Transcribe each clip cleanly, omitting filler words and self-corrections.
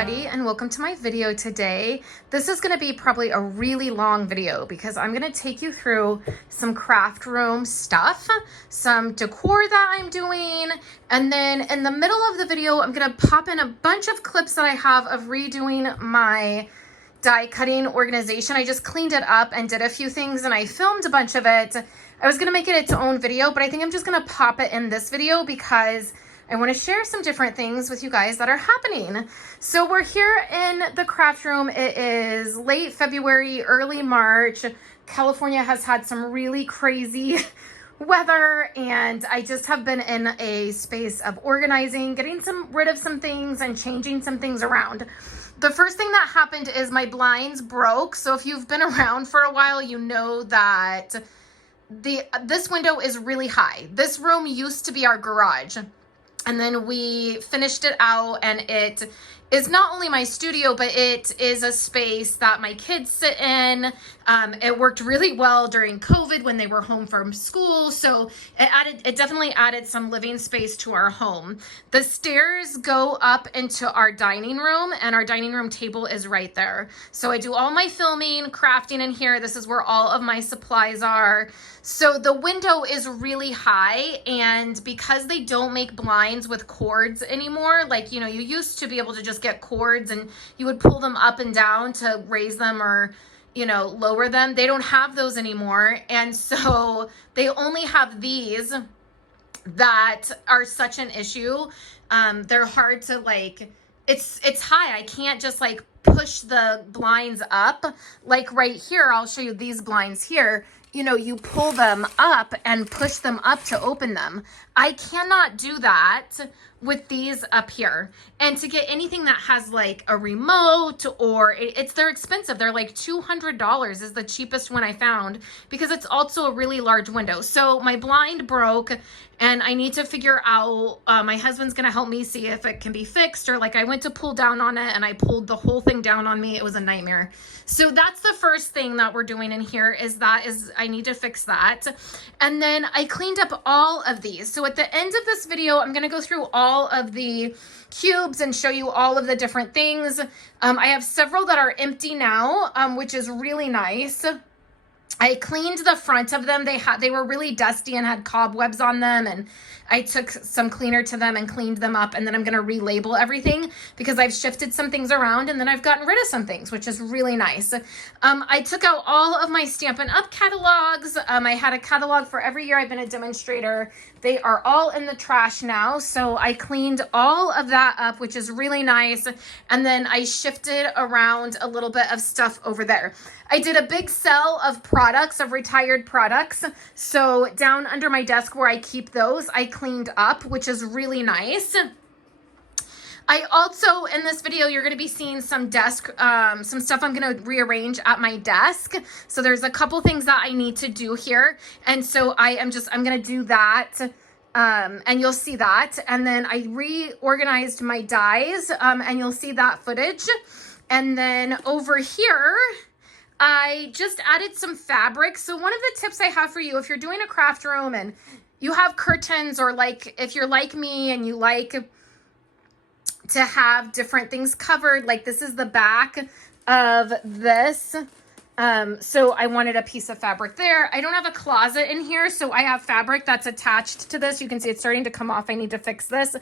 everybody, and welcome to my video today. This is going to be probably a really long video because I'm going to take you through some craft room stuff, some decor that I'm doing, and then in the middle of the video I'm going to pop in a bunch of clips that I have of redoing my die cutting organization. I just cleaned it up and did a few things and I filmed a bunch of it. I was going to make it its own video, but I think I'm just going to pop it in this video because I want to share some different things with you guys that are happening. So we're here in the craft room. It is late February, early March. California has had some really crazy weather, and I just have been in a space of organizing, getting rid of some things and changing some things around. The first thing that happened is my blinds broke. So if you've been around for a while, you know that this window is really high. This room used to be our garage. And then we finished it out, and it is not only my studio, but it is a space that my kids sit in. It worked really well during COVID when they were home from school. So it definitely added some living space to our home. The stairs go up into our dining room, and our dining room table is right there. So I do all my filming, crafting in here. This is where all of my supplies are. So the window is really high, and because they don't make blinds with cords anymore, like, you know, you used to be able to just get cords and you would pull them up and down to raise them or, you know, lower them. They don't have those anymore. And so they only have these that are such an issue. They're hard to, like, it's high. I can't just like push the blinds up. Like right here, I'll show you these blinds here. You know, you pull them up and push them up to open them. I cannot do that with these up here. And to get anything that has like a remote, or they're expensive. They're like $200 is the cheapest one I found, because it's also a really large window. So my blind broke, and I need to figure out, my husband's gonna help me see if it can be fixed, or like I went to pull down on it and I pulled the whole thing down on me. It was a nightmare. So that's the first thing that we're doing in here is I need to fix that. And then I cleaned up all of these. So at the end of this video, I'm gonna go through all of the cubes and show you all of the different things. I have several that are empty now, which is really nice. I cleaned the front of them. They were really dusty and had cobwebs on them, and I took some cleaner to them and cleaned them up, and then I'm going to relabel everything because I've shifted some things around, and then I've gotten rid of some things, which is really nice. I took out all of my Stampin' Up! Catalogs. I had a catalog for every year I've been a demonstrator. They are all in the trash now, so I cleaned all of that up, which is really nice, and then I shifted around a little bit of stuff over there. I did a big sell of products, of retired products, so down under my desk where I keep those, I cleaned up, which is really nice. I also, in this video, you're going to be seeing some stuff I'm going to rearrange at my desk. So there's a couple things that I need to do here. And so I'm going to do that. And you'll see that. And then I reorganized my dies, and you'll see that footage. And then over here, I just added some fabric. So one of the tips I have for you, if you're doing a craft room and you have curtains, or like if you're like me and you like to have different things covered, like this is the back of this. So I wanted a piece of fabric there. I don't have a closet in here, so I have fabric that's attached to this. You can see it's starting to come off. I need to fix this.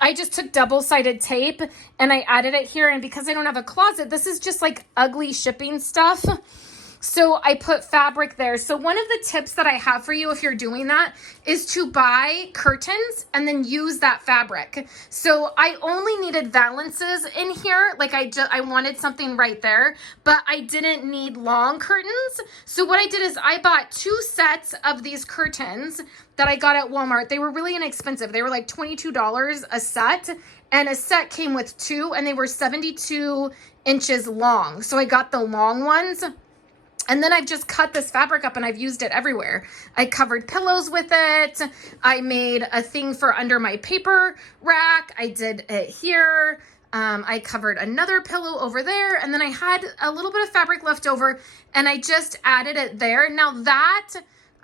I just took double-sided tape and I added it here. And because I don't have a closet, this is just like ugly shipping stuff. So I put fabric there. So one of the tips that I have for you if you're doing that is to buy curtains and then use that fabric. So I only needed valances in here. Like I wanted something right there, but I didn't need long curtains. So what I did is I bought 2 sets of these curtains that I got at Walmart. They were really inexpensive. They were like $22 a set, and a set came with 2, and they were 72 inches long. So I got the long ones. And then I've just cut this fabric up and I've used it everywhere. I covered pillows with it. I made a thing for under my paper rack. I did it here. I covered another pillow over there. And then I had a little bit of fabric left over and I just added it there. Now that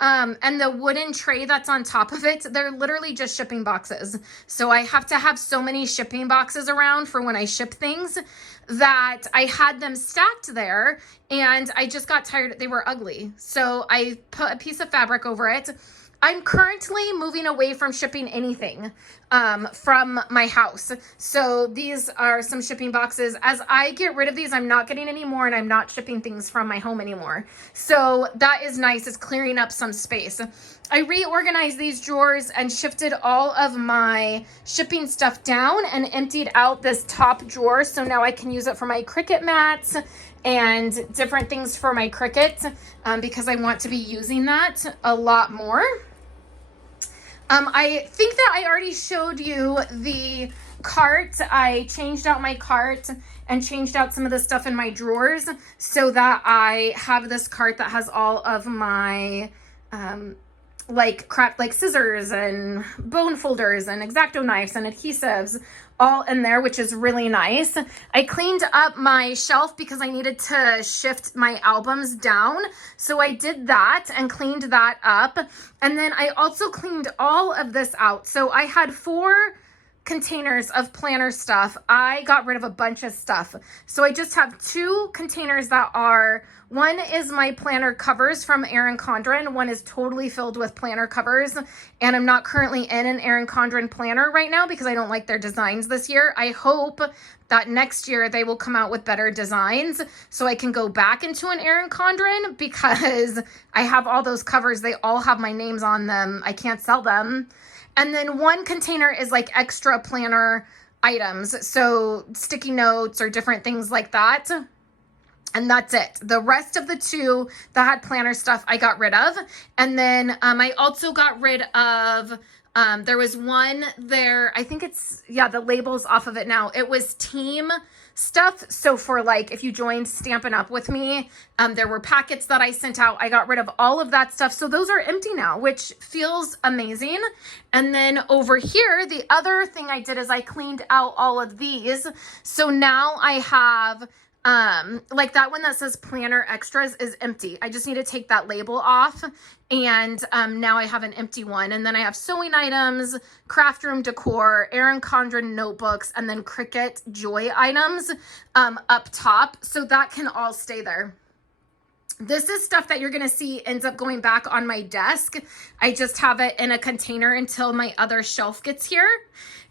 and the wooden tray that's on top of it, they're literally just shipping boxes. So I have to have so many shipping boxes around for when I ship things that I had them stacked there, and I just got tired. They were ugly. So I put a piece of fabric over it. I'm currently moving away from shipping anything from my house. So these are some shipping boxes. As I get rid of these, I'm not getting any more, and I'm not shipping things from my home anymore. So that is nice. It's clearing up some space. I reorganized these drawers and shifted all of my shipping stuff down and emptied out this top drawer. So now I can use it for my Cricut mats and different things for my Cricut because I want to be using that a lot more. I think that I already showed you the cart. I changed out my cart and changed out some of the stuff in my drawers so that I have this cart that has all of my like scissors and bone folders and X-Acto knives and adhesives all in there, which is really nice. I cleaned up my shelf because I needed to shift my albums down. So I did that and cleaned that up. And then I also cleaned all of this out. So I had 4 containers of planner stuff. I got rid of a bunch of stuff. So I just have 2 containers that are, one is my planner covers from Erin Condren. One is totally filled with planner covers. And I'm not currently in an Erin Condren planner right now because I don't like their designs this year. I hope that next year they will come out with better designs so I can go back into an Erin Condren because I have all those covers. They all have my names on them. I can't sell them. And then one container is like extra planner items. So sticky notes or different things like that. And that's it. The rest of the 2 that had planner stuff I got rid of. And then I also got rid of, there was one there, I think it's, yeah, the label's off of it now. It was team stuff. So for like, if you joined Stampin' Up! With me, there were packets that I sent out. I got rid of all of that stuff. So those are empty now, which feels amazing. And then over here, the other thing I did is I cleaned out all of these. So now I have like that one that says planner extras is empty. I just need to take that label off, and now I have an empty one. And then I have sewing items, craft room decor, Erin Condren notebooks, and then Cricut joy items up top. So that can all stay there. This is stuff that you're going to see ends up going back on my desk. I just have it in a container until my other shelf gets here.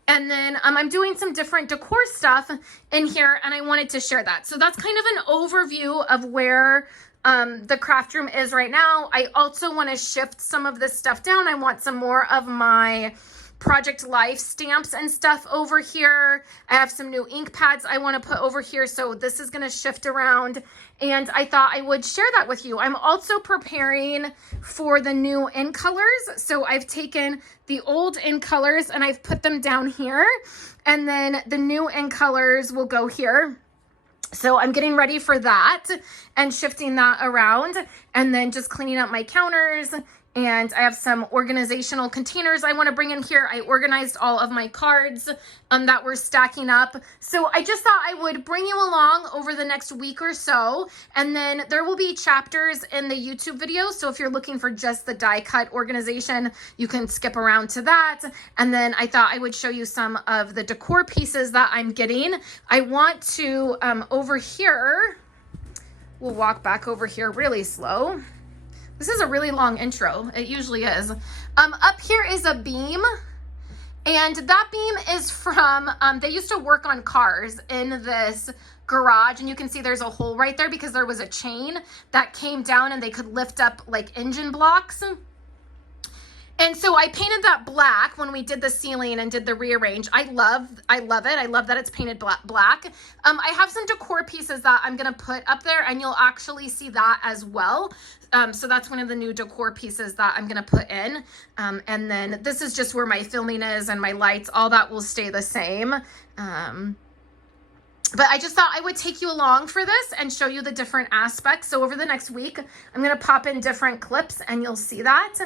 And then I'm doing some different decor stuff in here, and I wanted to share that. So that's kind of an overview of where the craft room is right now. I also want to shift some of this stuff down. I want some more of my Project Life stamps and stuff over here. I have some new ink pads I want to put over here. So this is going to shift around, and I thought I would share that with you. I'm also preparing for the new in colors. So I've taken the old in colors and I've put them down here, and then the new in colors will go here. So I'm getting ready for that and shifting that around, and then just cleaning up my counters. And I have some organizational containers I want to bring in here. I organized all of my cards that were stacking up. So I just thought I would bring you along over the next week or so. And then there will be chapters in the YouTube video. So if you're looking for just the die cut organization, you can skip around to that. And then I thought I would show you some of the decor pieces that I'm getting. I want to, over here, we'll walk back over here really slow. This is a really long intro. It usually is. Up here is a beam, and that beam is from, they used to work on cars in this garage, and you can see there's a hole right there because there was a chain that came down and they could lift up like engine blocks. And so I painted that black when we did the ceiling and did the rearrange. I love it. I love that it's painted black. I have some decor pieces that I'm going to put up there, and you'll actually see that as well. So that's one of the new decor pieces that I'm going to put in. And then this is just where my filming is and my lights, all that will stay the same. But I just thought I would take you along for this and show you the different aspects. So over the next week, I'm going to pop in different clips and you'll see that.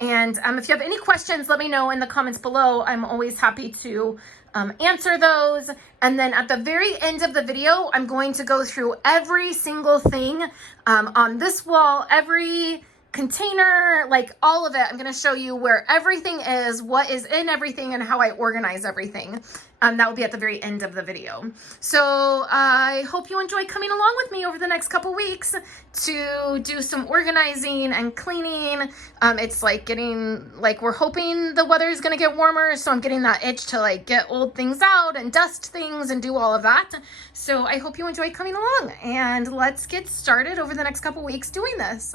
And if you have any questions, let me know in the comments below. I'm always happy to answer those. And then at the very end of the video, I'm going to go through every single thing on this wall, every container, like all of it. I'm going to show you where everything is, what is in everything, and how I organize everything. That will be at the very end of the video. So I hope you enjoy coming along with me over the next couple weeks to do some organizing and cleaning. It's like we're hoping the weather is going to get warmer, so I'm getting that itch to like get old things out and dust things and do all of that. So I hope you enjoy coming along, and let's get started over the next couple weeks doing this.